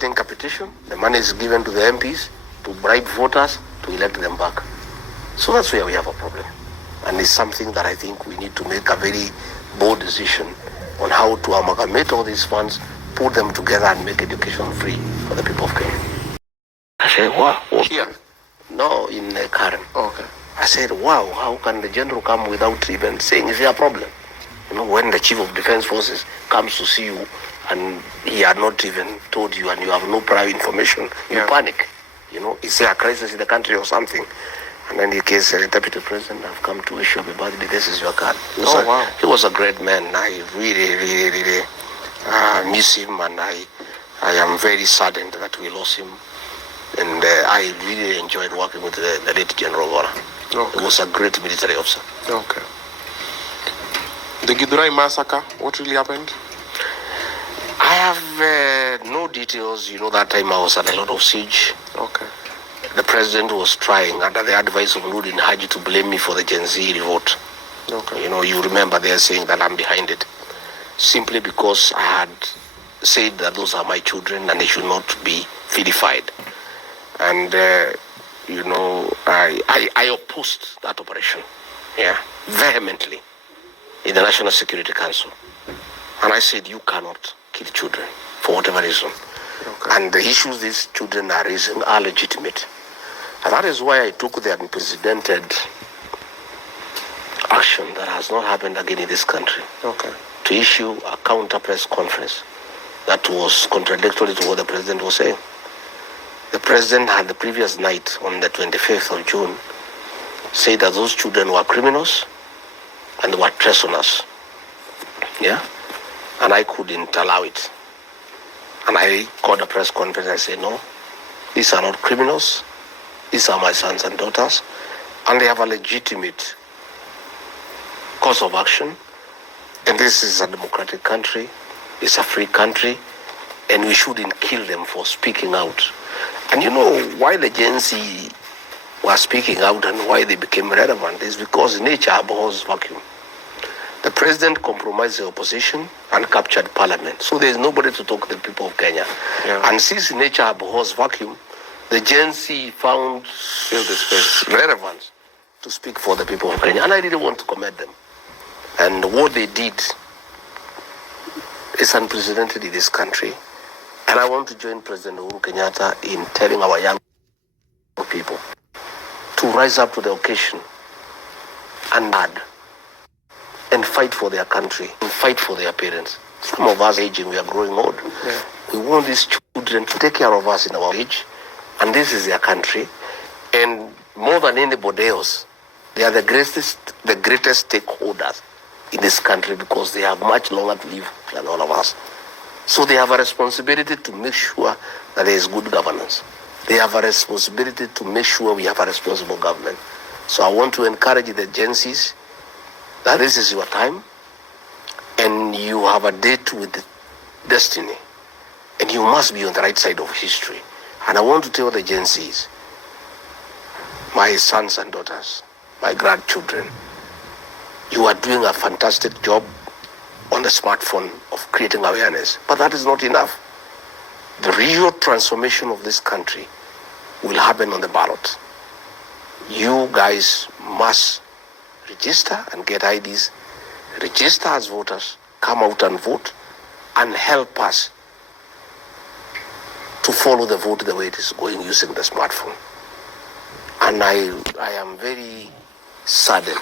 getting a petition. The money is given to the MPs to bribe voters to elect them back. So that's where we have a problem. And it's something that I think we need to make a very bold decision on how to amalgamate all these funds, put them together and make education free for the people of Kenya. I said, wow. Here? No, in Karen. Okay. I said, wow, how can the general come without even saying, is there a problem? You know, when the chief of defense forces comes to see you and he had not even told you and you have no prior information, you panic. You know, is there a crisis in the country or something? And then in case the deputy president have come to wish you happy birthday, this is your card. Wow. He was a great man. I really miss him, and I am very saddened that we lost him. And I really enjoyed working with the late General Wara. Okay. He was a great military officer. Okay. The Githurai massacre, what really happened? I have no details. You know, that time I was at a lot of siege. Okay. The president was trying, under the advice of Nurdin Haji, to blame me for the Gen Z revolt. Okay. You know, you remember they are saying that I'm behind it, simply because I had said that those are my children and they should not be vilified. And, you know, I opposed that operation, vehemently in the National Security Council. And I said, you cannot kill children for whatever reason. Okay. And the issues these children are raising are legitimate. And that is why I took the unprecedented action that has not happened again in this country. Okay. To issue a counter press conference that was contradictory to what the president was saying. The president had the previous night, on the 25th of June, said that those children were criminals and were treasoners. Yeah? And I couldn't allow it. And I called a press conference and I said, no, these are not criminals. These are my sons and daughters. And they have a legitimate cause of action. And this is a democratic country. It's a free country. And we shouldn't kill them for speaking out. And you know why the Gen Z were speaking out and why they became relevant is because nature abhors vacuum. The president compromised the opposition and captured parliament. So there is nobody to talk to the people of Kenya. Yeah. And since nature abhors vacuum, the Gen Z found relevance to speak for the people of Kenya. And I didn't want to commend them. And what they did is unprecedented in this country. And I want to join President Uhuru Kenyatta in telling our young people to rise up to the occasion and fight for their country and fight for their parents. Some of us aging, we are growing old. Yeah. We want these children to take care of us in our age, and this is their country. And more than anybody else, they are the greatest stakeholders in this country because they have much longer to live than all of us. So they have a responsibility to make sure that there is good governance. They have a responsibility to make sure we have a responsible government. So I want to encourage the Gen Zs that this is your time and you have a date with destiny and you must be on the right side of history. And I want to tell the Gen Zs, my sons and daughters, my grandchildren, you are doing a fantastic job on the smartphone of creating awareness. But that is not enough. The real transformation of this country will happen on the ballot. You guys must register and get IDs, register as voters, come out and vote, and help us to follow the vote the way it is going using the smartphone. And I am very saddened